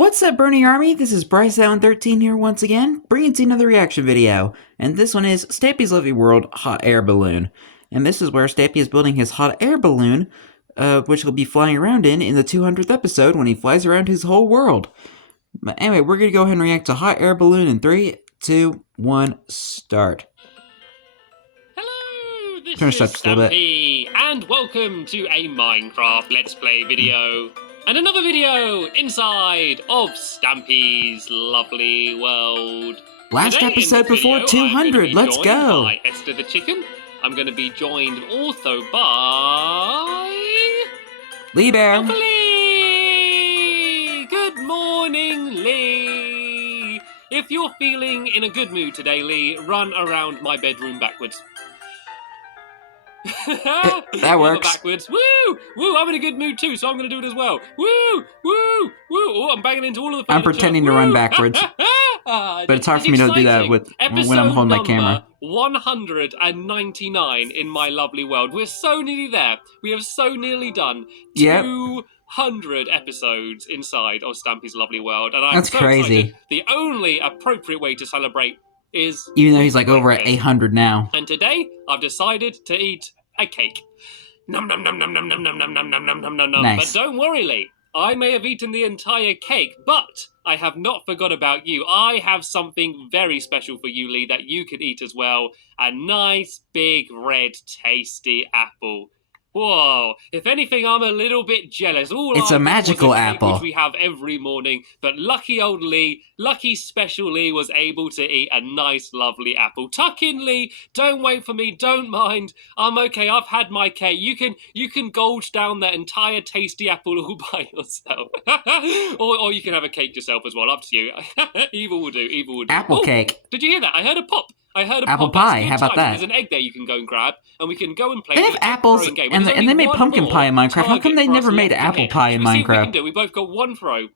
What's up, Burning Army? This is BryceAllen13 here once again, bringing to you another reaction video. And this one is Stampy's Lovely World Hot Air Balloon. And this is where Stampy is building his hot air balloon, which he'll be flying around in the 200th episode when he flies around his whole world. But anyway, we're going to go ahead and react to Hot Air Balloon in 3, 2, 1, start. Hello, this Turn is it up just a little bit. Stampy, and welcome to a Minecraft Let's Play video. And another video inside of Stampy's Lovely World. Last Today, episode in this before video, 200, let's I'm go! by Esther the Chicken. I'm going to be joined also by... Lee Bear! Uncle Lee! Good morning, Lee! If you're feeling in a good mood today, Lee, run around my bedroom backwards. That works. Backwards. Woo! Woo! I'm in a good mood too, so I'm going to do it as well. Woo! Woo! Woo! Oh, I'm banging into all of the furniture. I'm pretending to run backwards. But it's hard for me to do that when I'm holding my camera. 199 in my lovely world. We're so nearly there. We have so nearly done 200 episodes inside of Stampy's Lovely World. And I'm That's so crazy. excited. The only appropriate way to celebrate is... Even though he's like over at 800 now. And today, I've decided to eat a cake. Nom nom nom nom nom nom nom nom nom nom nom nom nom nom. Nice. But don't worry, Lee. I may have eaten the entire cake, but I have not forgot about you. I have something very special for you, Lee, that you could eat as well. A nice, big, red, tasty apple. Whoa, if anything, I'm a little bit jealous. It's a magical apple. Which we have every morning, but lucky old Lee, lucky special Lee was able to eat a nice, lovely apple. Tuck in, Lee. Don't wait for me. Don't mind. I'm okay. I've had my cake. You can gulge down that entire tasty apple all by yourself. or you can have a cake yourself as well. Up to you. Either will do. Either will do. Apple cake. Did you hear that? I heard a pop. I heard a apple pop. pie. How about that? There's an egg there you can go and grab, and we can go and play. They have apples, and they made pumpkin pie in Minecraft. How come they never made apple pie in Minecraft? We both got one throw.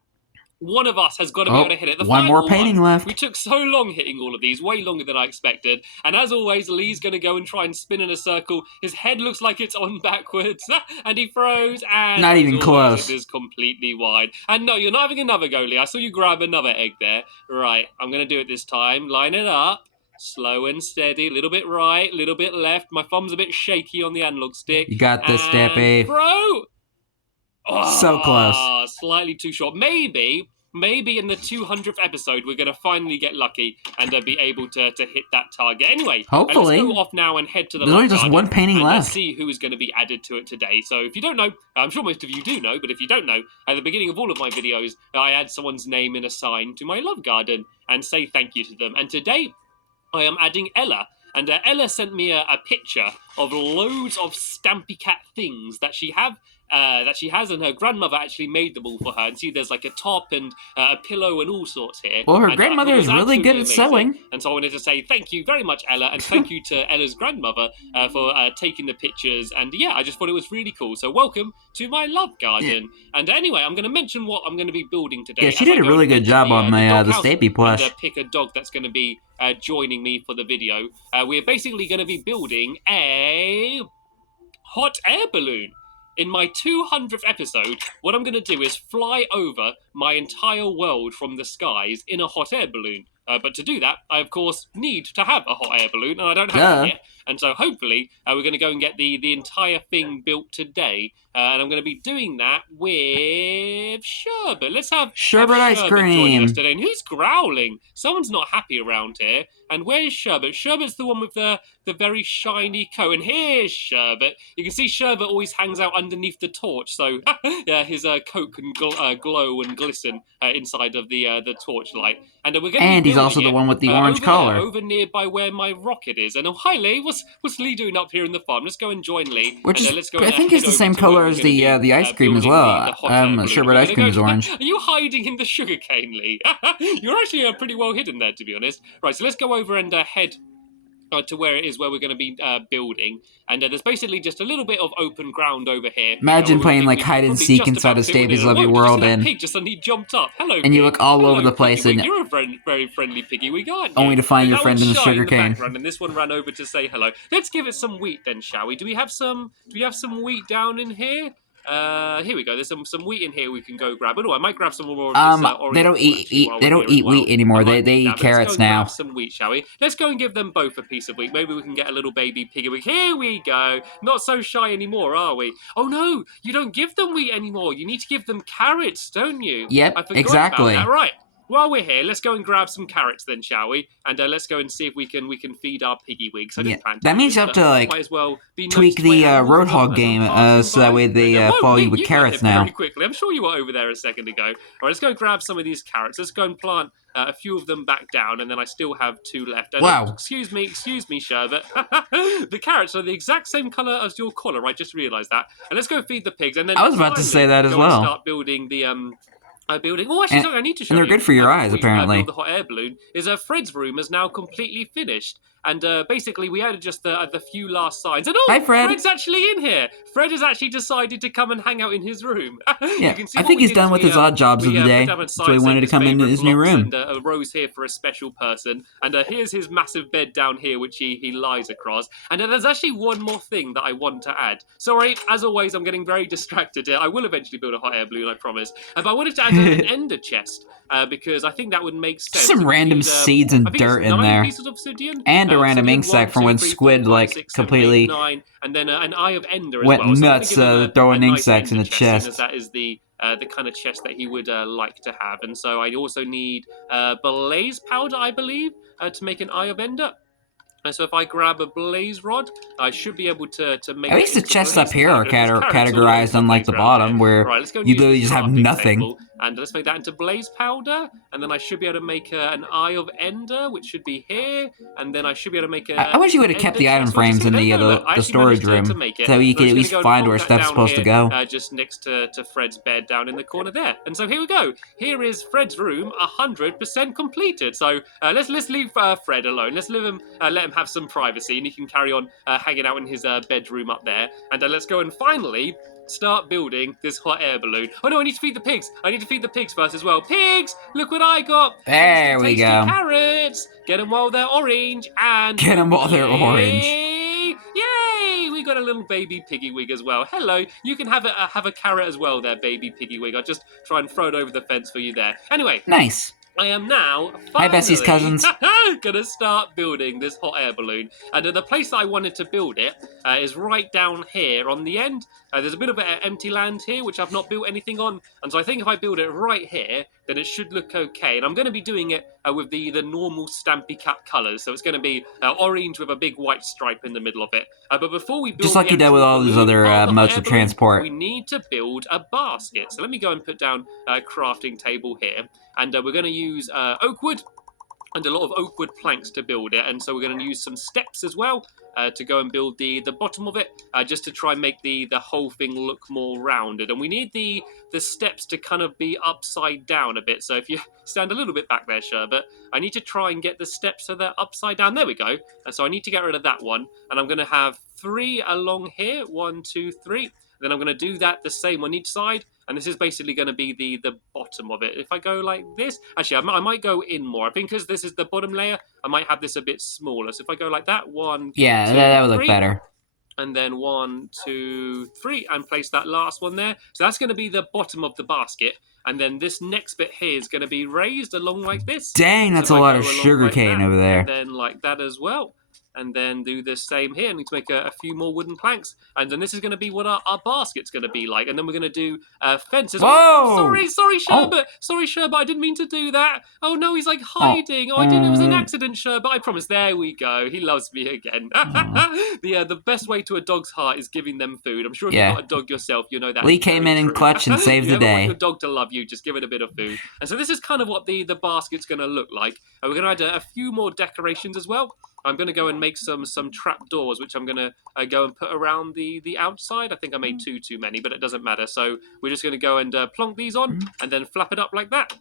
One of us has got to be able to hit it. The one more final painting left. We took so long hitting all of these, way longer than I expected. And as always, Lee's going to go and try and spin in a circle. His head looks like it's on backwards, and he throws, and not even close. It is completely wide. And no, you're not having another go, Lee. I saw you grab another egg there. Right, I'm going to do it this time. Line it up. Slow and steady, a little bit right, a little bit left. My thumb's a bit shaky on the analog stick. You got this, Stampy. Throw! Oh, so close. Slightly too short. Maybe in the 200th episode, we're going to finally get lucky and be able to hit that target. Anyway, hopefully. Let's go off now and head to the There's only just one painting left. Let's see who is going to be added to it today. So if you don't know, I'm sure most of you do know, but if you don't know, at the beginning of all of my videos, I add someone's name in a sign to my love garden and say thank you to them. And today, I am adding Ella, and Ella sent me a picture of loads of Stampy Cat things that she has, and her grandmother actually made them all for her. And see, there's like a top and a pillow and all sorts here. Well, her grandmother is really good at sewing. And so I wanted to say thank you very much, Ella, and thank you to Ella's grandmother for taking the pictures. And yeah, I just thought it was really cool. So welcome to my love garden. Yeah. And anyway, I'm going to mention what I'm going to be building today. Yeah, she did a really good job on the Stampy plush. And pick a dog that's going to be joining me for the video. We're basically going to be building a hot air balloon. In my 200th episode, what I'm going to do is fly over my entire world from the skies in a hot air balloon. But to do that, I, of course, need to have a hot air balloon, and I don't have one yet. And so, hopefully, we're going to go and get the entire thing built today. And I'm going to be doing that with Sherbet. Let's have Sherbet ice cream. Us today. And who's growling? Someone's not happy around here. And where's Sherbet? Sherbet's the one with the very shiny coat. And here's Sherbet. You can see Sherbet always hangs out underneath the torch. So, yeah, his coat can glow and glisten inside of the torch light. And we're going to he's also the one with the orange collar. Over nearby where my rocket is. And oh, hi, Lee. What's Lee doing up here in the farm? Let's go and join Lee. Let's go I think it's the same color as the ice cream as well. Sherbet ice cream is orange. Are you hiding in the sugarcane, Lee? You're actually pretty well hidden there, to be honest. Right, so let's go over and head to where it is where we're going to be building. And there's basically just a little bit of open ground over here. Imagine playing like hide and seek inside of Stampy's Lovely World, and pig just suddenly jumped up. Hello, and you look all over the place, and you're a very friendly piggy. We got you. Only to find your friend in the sugarcane. And this one ran over to say hello. Let's give it some wheat then, shall we? Do we have some wheat down in here? Here we go. There's some wheat in here we can go grab. Oh, I might grab some more of this orange. They don't eat while they we're don't here as eat wheat well. anymore. They But eat let's go carrots and now. grab some wheat, shall we? Let's go and give them both a piece of wheat. Maybe we can get a little baby piggy wig. Here we go. Not so shy anymore, are we? Oh no, you don't give them wheat anymore. You need to give them carrots, don't you? Yep, I forgot exactly. about that. Right. While we're here, let's go and grab some carrots then, shall we? And let's go and see if we can feed our piggy wigs. I didn't plan to that do means this, you have but to like might as well be tweak noticed by the animals as Roadhog I'm game passing so that by. way they And, whoa, follow you Lee, with you got carrots here now. very quickly. I'm sure you were over there a second ago. All right, let's go and grab some of these carrots. Let's go and plant a few of them back down, and then I still have 2 left. And, Wow. Excuse me, Sherbet. The carrots are the exact same colour as your collar. I just realised that. And let's go feed the pigs. And then I was about to say that as go and well. start building the building. Oh, actually, something I need to show And you. they're good for your eyes, before we, apparently. build the hot air balloon is Fred's room is now completely finished. And basically, we added just the few last signs. And Hi, Fred. Fred's actually in here. Fred has actually decided to come and hang out in his room. Yeah, you can see I think he's done with his odd jobs of the day. So he wanted to come into his new room. And a rose here for a special person. And here's his massive bed down here, which he lies across. And there's actually one more thing that I want to add. Sorry, as always, I'm getting very distracted here. I will eventually build a hot air balloon, I promise. But I wanted to add an ender chest. Because I think that would make sense. Some random seeds and dirt in there. Pieces of obsidian, and a random obsidian, insect 1, from 2, when 3, 4, Squid 5, like 6, 7, completely 8, 9, and then an eye of ender as went well. nuts throwing nice insects in ender the chest. As that is the kind of chest that he would like to have. And so I also need blaze powder, I believe, to make an eye of ender. And so if I grab a blaze rod, I should be able to make. At least the chests up here are categorized unlike the bottom, where you literally just have nothing. And let's make that into blaze powder, and then I should be able to make an eye of ender, which should be here, and then I should be able to make a. I wish you would have kept the item frames in the storage room, so you could at least find where stuff's supposed to go. Just next to Fred's bed down in the corner there. And so here we go. Here is Fred's room, 100% completed. So let's leave Fred alone. Let's let him have some privacy, and he can carry on hanging out in his bedroom up there. And let's go and finally start building this hot air balloon. Oh no, I need to feed the pigs. I need to feed the pigs first as well. Pigs, look what I got. There we go. Carrots. Get them while they're orange. And get them while they're orange. Yay! We got a little baby piggy wig as well. Hello. You can have a carrot as well there, baby piggy wig. I'll just try and throw it over the fence for you there. Anyway. Nice. I am now Hi, Bessie's cousins. Gonna start building this hot air balloon. And the place that I wanted to build it is right down here on the end. There's a bit of empty land here, which I've not built anything on. And so I think if I build it right here, then it should look okay. And I'm going to be doing it with the normal Stampy Cat colours. So it's going to be orange with a big white stripe in the middle of it. But before we build just like you did with all these other modes of transport, we need to build a basket. So let me go and put down a crafting table here. And we're going to use oak wood and a lot of oak wood planks to build it. And so we're going to use some steps as well to go and build the bottom of it, just to try and make the whole thing look more rounded. And we need the steps to kind of be upside down a bit. So if you stand a little bit back there, Sherbet, I need to try and get the steps so they're upside down. There we go. And so I need to get rid of that one. And I'm going to have 3 along here. 1, 2, 3. Then I'm going to do that the same on each side. And this is basically going to be the bottom of it. If I go like this, actually, I might go in more. I think because this is the bottom layer, I might have this a bit smaller. So if I go like that, 1, yeah, 2, that would look 3, better. And then 1, 2, 3, and place that last one there. So that's going to be the bottom of the basket. And then this next bit here is going to be raised along like this. Dang, that's a lot of sugar cane over there. And then like that as well. And then do the same here. I need to make a few more wooden planks. And then this is going to be what our basket's going to be like. And then we're going to do fences. Whoa! Oh, sorry, Sherbet. Sorry, Sherbet. I didn't mean to do that. Oh, no, he's like hiding. Oh, I didn't. It was an accident, Sherbet. I promise. There we go. He loves me again. The best way to a dog's heart is giving them food. I'm sure if you've got a dog yourself, you know that. Lee came in clutch and saved the day. You want your dog to love you, just give it a bit of food. And so this is kind of what the basket's going to look like. And we're going to add a few more decorations as well. I'm going to go and make some trap doors, which I'm going to go and put around the outside. I think I made too many, but it doesn't matter. So we're just going to go and plonk these on and then flap it up like that.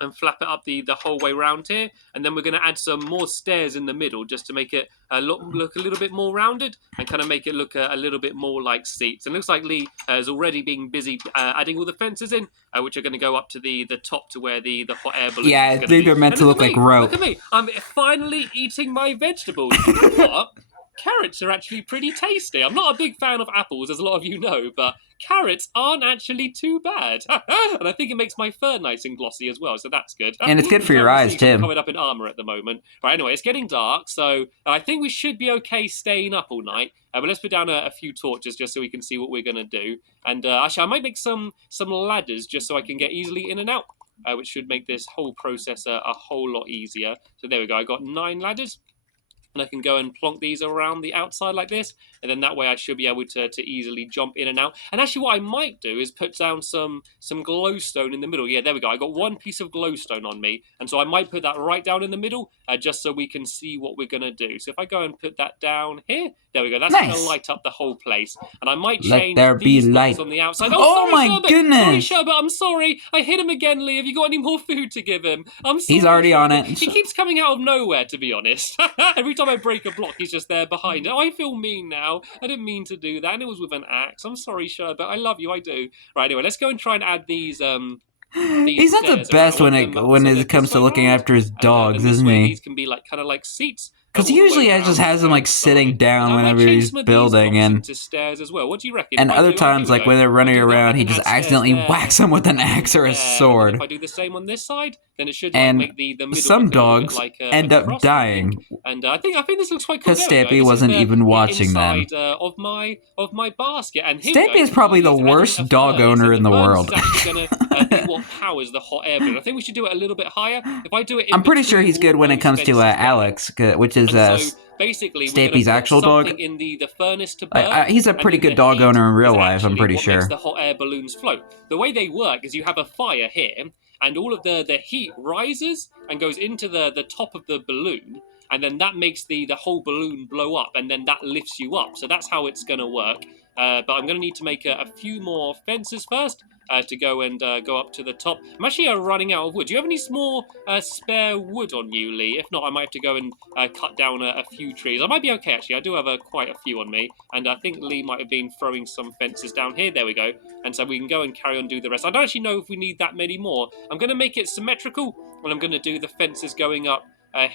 And flap it up the whole way around here. And then we're going to add some more stairs in the middle just to make it look a little bit more rounded and kind of make it look a little bit more like seats. And it looks like Lee has already been busy adding all the fences in, which are going to go up to the top to where the hot air balloon is I think they're meant to look like rope. Look at me. I'm finally eating my vegetables. You know what? carrots are actually pretty tasty. I'm not a big fan of apples, as a lot of you know, but carrots aren't actually too bad. And I think it makes my fur nice and glossy as well, so that's good. And it's good for your eyes, too. I'm covered up in armor at the moment. Right, anyway, it's getting dark, so I think we should be okay staying up all night. But let's put down a few torches just so we can see what we're going to do. And actually, I might make some ladders just so I can get easily in and out, which should make this whole process a whole lot easier. So there we go. I got 9 ladders. And I can go and plonk these around the outside like this, and then that way I should be able to easily jump in and out. And actually what I might do is put down some glowstone in the middle. Yeah, there we go. I got 1 piece of glowstone on me, and so I might put that right down in the middle, just so we can see what we're going to do. So if I go and put that down here, there we go. That's going to light up the whole place. And I might change these blocks on the outside. Oh, sorry, my goodness. Sorry, Sherbet, I'm sorry. I hit him again, Lee. Have you got any more food to give him? I'm sorry. He's already on it. He keeps coming out of nowhere, to be honest. Every time I break a block, he's just there behind it. Oh, I feel mean now. I didn't mean to do that, and it was with an axe. I'm sorry, Sherbet. I love you. I do. Right, anyway, let's go and try and add these. He's not the best when it comes to looking after his dogs, isn't he? These can be kind of like seats. Because usually I just has him sitting down whenever he's building, and stairs as well. What do you reckon? And other times, when they're running around, he just accidentally whacks them with an axe or a sword. If I do the same on this side, then it should and make the middle. Some dogs end up dying. And I think this looks quite cool. Because Stampy wasn't even watching them. Of my basket. And Stampy is probably the worst dog owner in the world. What powers the hot air balloon? I think we should do it a little bit higher. If I do it, I'm pretty sure he's good when it comes to Alex, which is basically Stampy's actual dog. In the furnace to burn, he's a pretty good dog owner in real life. I'm pretty sure. Makes the hot air balloons float. The way they work is you have a fire here, and all of the heat rises and goes into the top of the balloon, and then that makes the whole balloon blow up, and then that lifts you up. So that's how it's going to work. But I'm going to need to make a few more fences first to go up to the top. I'm actually running out of wood. Do you have any small spare wood on you, Lee? If not, I might have to go and cut down a few trees. I might be okay, actually. I do have quite a few on me. And I think Lee might have been throwing some fences down here. There we go. And so we can go and carry on do the rest. I don't actually know if we need that many more. I'm going to make it symmetrical, and I'm going to do the fences going up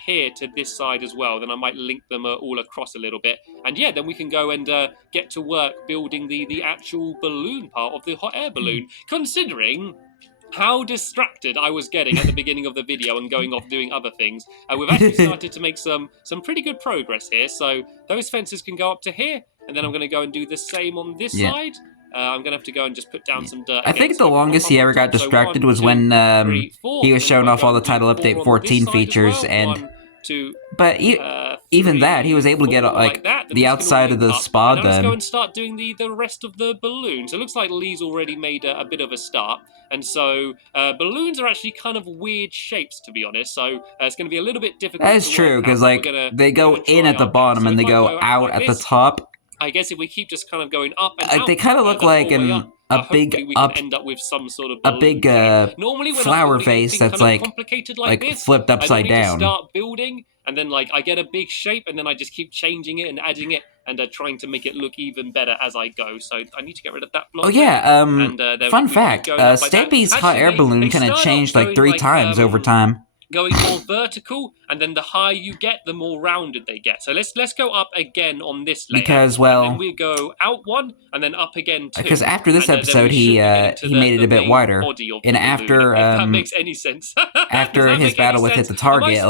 here to this side as well. Then I might link them all across a little bit, and yeah, then we can go and get to work building the actual balloon part of the hot air balloon, considering how distracted I was getting at the beginning of the video and going off doing other things. We've actually started to make some pretty good progress here, so those fences can go up to here, and then I'm going to go and do the same on this side. I'm going to have to go and just put down some dirt. I think the longest he ever got distracted was when he was showing off all the Title Update 14 features, but even that, he was able to get the outside of the spa done. Let's go and start doing the rest of the balloons. So it looks like Lee's already made a bit of a start. And so balloons are actually kind of weird shapes, to be honest. So it's going to be a little bit difficult. That is true, because they go in at the bottom and they go out at the top. I guess if we keep just kind of going up and out, they kind of look like a big end up with some sort of flower vase that's like flipped upside down. Start building, and then I get a big shape, and then I just keep changing it and adding it and trying to make it look even better as I go. So I need to get rid of that block. Oh yeah, fun fact: Stampy's hot air balloon kind of changed 3 times over time. Going more vertical, and then the higher you get, the more rounded they get. So let's go up again on this layer. Because, and then we go out 1, and then up again 2. Because after this episode, he made it a bit wider, and after if that makes any sense. After his battle with Hit the Target,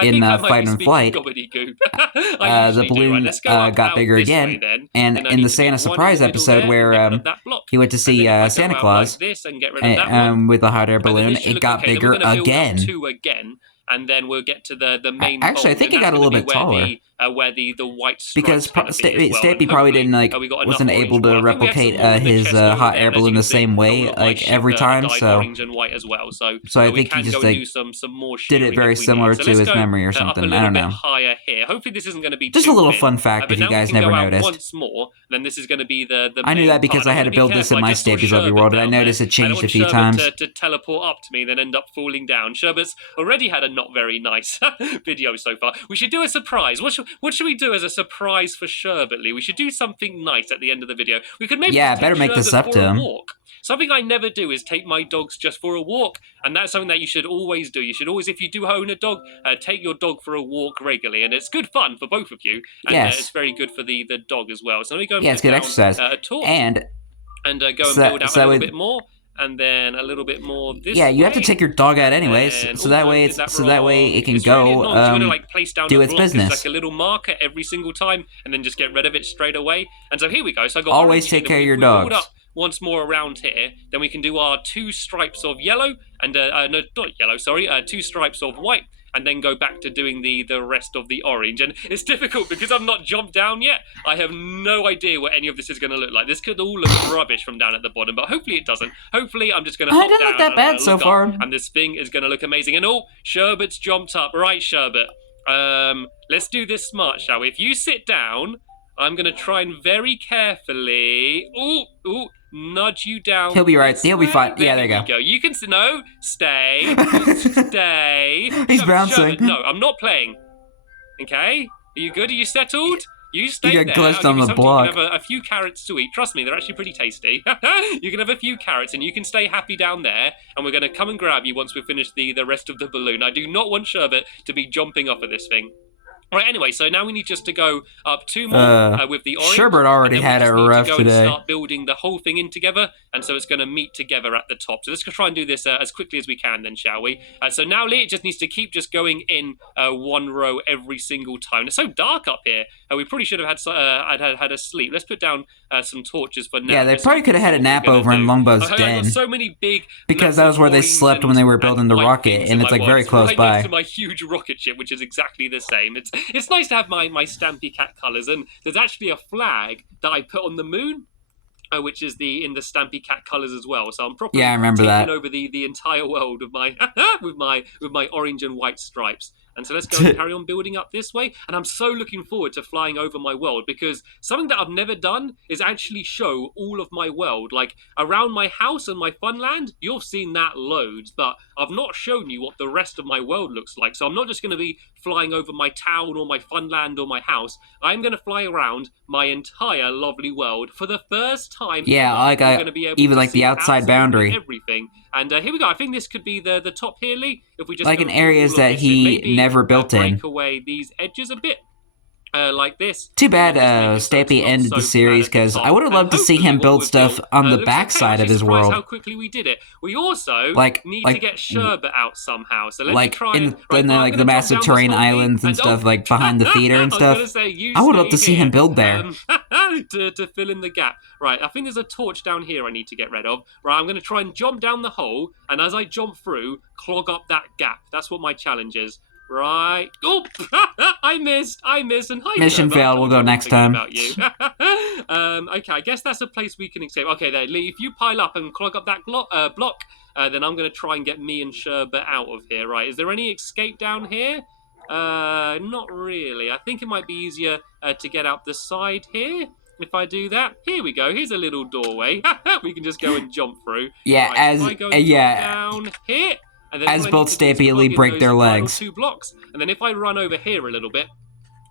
in Fight and Flight, the balloon got bigger again, and in the Santa Surprise episode where he went to see Santa Claus with the hot air balloon, it got bigger again. 2 again, and then we'll get to the main. Actually, I think it got a little bit taller. Where the white because Stampy probably didn't wasn't able to replicate his hot air balloon the same way every time, so I think he just did it very similar to his memory or something. I don't know. Higher here. Hopefully this isn't going to be just a little fun fact if you guys never noticed. Once more, then this is going to be the I knew that because I had to build this in my Stampy's Lovely World, and I noticed it changed a few times. To teleport up to me, then end up falling down. Sherbet's already had a not very nice video so far. We should do a surprise. What should we do as a surprise for Sherbet, Lee? We should do something nice at the end of the video. We could maybe Yeah, take better make this Sherbet up for to a him. walk. Something I never do is take my dogs just for a walk, and that's something that you should always do. You should always, if you do own a dog, take your dog for a walk regularly, and it's good fun for both of you, and Yes. it's very good for the dog as well. So let me go and Yeah, put it's good down exercise. a torch And go and build out so a little bit more, and then a little bit more this yeah, you have to way. take your dog out anyways, And, so that way did that it can It's really go annoying. You want to place down do a its block as business. like a little marker every single time, and then just get rid of it straight away. And so here we go. So I got Always orange here. take care of If your we build dogs. up once more around here, then we can do our 2 stripes of yellow and no, not yellow. Sorry, 2 stripes of white. And then go back to doing the rest of the orange. And it's difficult because I've not jumped down yet. I have no idea what any of this is going to look like. This could all look rubbish from down at the bottom, but hopefully it doesn't. Hopefully I'm just going to hop didn't down. look that bad so far. And this thing is going to look amazing. And Sherbet's jumped up. Right, Sherbet. Let's do this smart, shall we? If you sit down, I'm going to try and very carefully... nudge you down. He'll be right. He'll be fine. Yeah, there you go. You can stay. Stay. He's bouncing. Sherbet, no, I'm not playing. Okay? Are you good? Are you settled? You stay You there. got glitched I'll on give you the something. block. You can have a few carrots to eat. Trust me, they're actually pretty tasty. You can have a few carrots and you can stay happy down there, and we're going to come and grab you once we've finished the rest of the balloon. I do not want Sherbet to be jumping off of this thing. Right, anyway, so now we need just to go up 2 more with the orange. Sherbet already had it rough to go today. And start building the whole thing in together, and so it's going to meet together at the top. So let's try and do this as quickly as we can then, shall we? So now, Lee, it just needs to keep just going in 1 row every single time. It's so dark up here. We probably should have had a sleep. Let's put down some torches for now. Yeah, they probably could have had a nap over in Longbow's den. So many big, because that was where they slept when they were building the rocket, and it's like very close by. Next to my huge rocket ship, which is exactly the same. It's nice to have my Stampy cat colours, and there's actually a flag that I put on the moon, which is in the Stampy cat colours as well. So I'm properly I remember taking over the entire world of my with my orange and white stripes. And so let's go and carry on building up this way. And I'm so looking forward to flying over my world, because something that I've never done is actually show all of my world. Like around my house and my funland, you've seen that loads, but I've not shown you what the rest of my world looks like. So I'm not just going to be flying over my town or my funland or my house. I'm going to fly around my entire lovely world for the first time. Yeah, ever. like We're gonna be able even to like see the outside boundary. everything. And here we go. I think this could be the top here, Lee. If we just like go in through areas all of that this, he maybe, never built in. Break away these edges a bit. Like this. Too bad Just make it so Stampy it's not ended so the series, flat at the because top. I would have loved to see Hopefully him what build we've stuff built, on the looks like backside of his surprised world. how quickly we did it. We also Like- need like- to get Sherbet out somehow. So let me Like try in and right, the, I'm like gonna the jump massive down this terrain whole thing, islands and stuff like behind the theater and I was stuff. gonna say, you I would love to stay see him here, build there. to fill in the gap. Right, I think there's a torch down here I need to get rid of. Right, I'm going to try and jump down the hole, and as I jump through, clog up that gap. That's what my challenge is. Right. Oh, I missed. And hi, Mission Sherbet. failed. We'll go next time. About you. Okay, I guess that's a place we can escape. Okay, there, Lee. If you pile up and clog up that block, then I'm going to try and get me and Sherbet out of here. Right? Is there any escape down here? Not really. I think it might be easier to get out the side here. If I do that, here we go. Here's a little doorway. We can just go and jump through. Yeah, right, as if I go and jump down here. And then as all I both need to do is Stampy and Lee plug in break those their final legs. 2 blocks, and then if I run over here a little bit,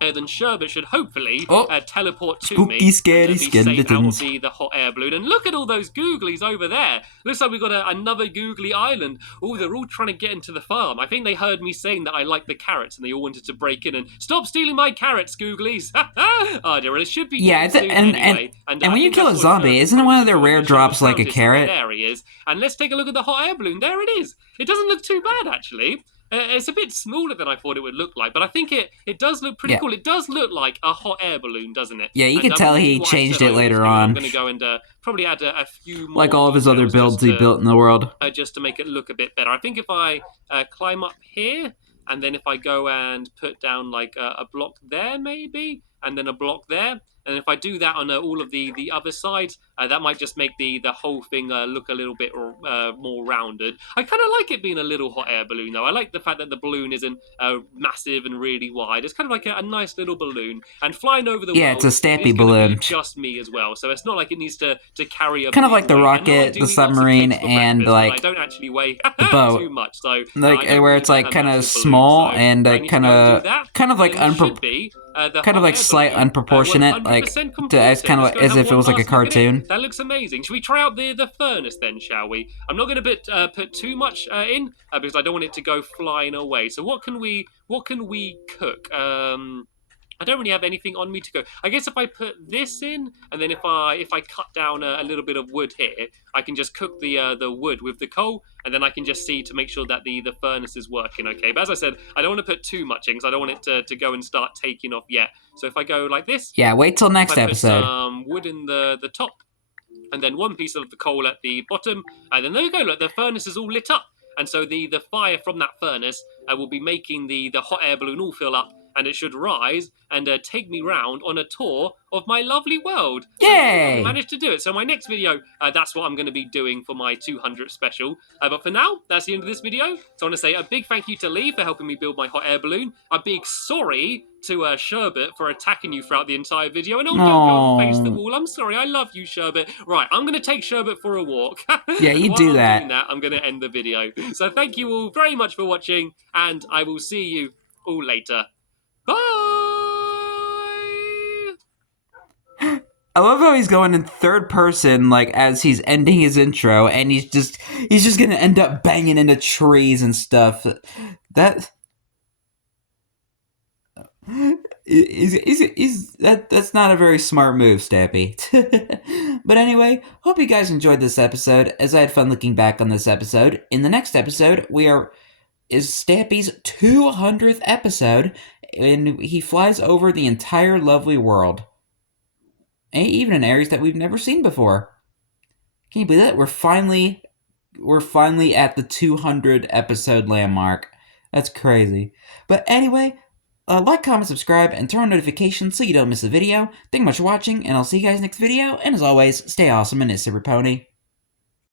then Sherbet should hopefully teleport to spooky, me scary and be safe out of skeletons. the hot air balloon. And look at all those googlies over there. Looks like we've got another googly island. Oh, they're all trying to get into the farm. I think they heard me saying that I like the carrots, and they all wanted to break in and stop stealing my carrots, googlies. Oh dear, well, it should be soon anyway. And when I you think kill a that's what zombie, Sherbet's isn't it one of hoping their for. rare Sherbet drops like a found it, carrot? There he is. And let's take a look at the hot air balloon. There it is. It doesn't look too bad, actually. It's a bit smaller than I thought it would look like, but I think it does look pretty cool. It does look like a hot air balloon, doesn't it? Yeah, you can tell he changed it later on. I'm going to go and probably add a few more. Like all of his other builds he built in the world. Just to make it look a bit better. I think if I climb up here, and then if I go and put down like a block there, maybe, and then a block there, And if I do that on all of the other sides, that might just make the whole thing look a little bit more rounded. I kind of like it being a little hot air balloon, though. I like the fact that the balloon isn't massive and really wide. It's kind of like a nice little balloon, and flying over the Yeah, it's world a is Stampy going to be balloon. just me as well. So it's not like it needs to carry a Kind of big like the weight. I know I rocket, do the eat lots of submarine, cakes for and breakfast, like but I don't actually weigh the boat. too much. So Like I don't where need it's like a kind of massive balloon. small So and I need to go and do that. kind of like And then this should be the kind of hot like air slight balloon, unproportionate, 100% as completed. kind of Let's like go and as have if it one was like a last look at it. cartoon. That looks amazing. Should we try out the furnace then, shall we? I'm not going to put too much in because I don't want it to go flying away. So what can we cook? I don't really have anything on me to go. I guess if I put this in, and then if I cut down a little bit of wood here, I can just cook the wood with the coal, and then I can just see to make sure that the furnace is working okay. But as I said, I don't want to put too much in because I don't want it to go and start taking off yet. So if I go like this, Yeah, wait till if next I put episode. some wood in the top, and then one piece of the coal at the bottom, and then there we go. Look, the furnace is all lit up, and so the fire from that furnace will be making the hot air balloon all fill up, and it should rise and take me round on a tour of my lovely world. Yay! So we managed to do it. So my next video, that's what I'm going to be doing for my 200th special. But for now, that's the end of this video. So I want to say a big thank you to Lee for helping me build my hot air balloon. A big sorry to Sherbet for attacking you throughout the entire video. And don't go and face the wall. I'm sorry, I love you, Sherbet. Right, I'm going to take Sherbet for a walk. Yeah, you While do I'm that. doing that, I'm going to end the video. So thank you all very much for watching, and I will see you all later. Bye! I love how he's going in third person, like as he's ending his intro, and he's just gonna end up banging into trees and stuff. That's not a very smart move, Stampy. But anyway, hope you guys enjoyed this episode, as I had fun looking back on this episode. In the next episode, is Stampy's 200th episode, and he flies over the entire lovely world. And even in areas that we've never seen before. Can you believe that? We're finally at the 200 episode landmark. That's crazy. But anyway, like, comment, subscribe, and turn on notifications so you don't miss a video. Thank you much for watching, and I'll see you guys next video. And as always, stay awesome and it's Super Pony.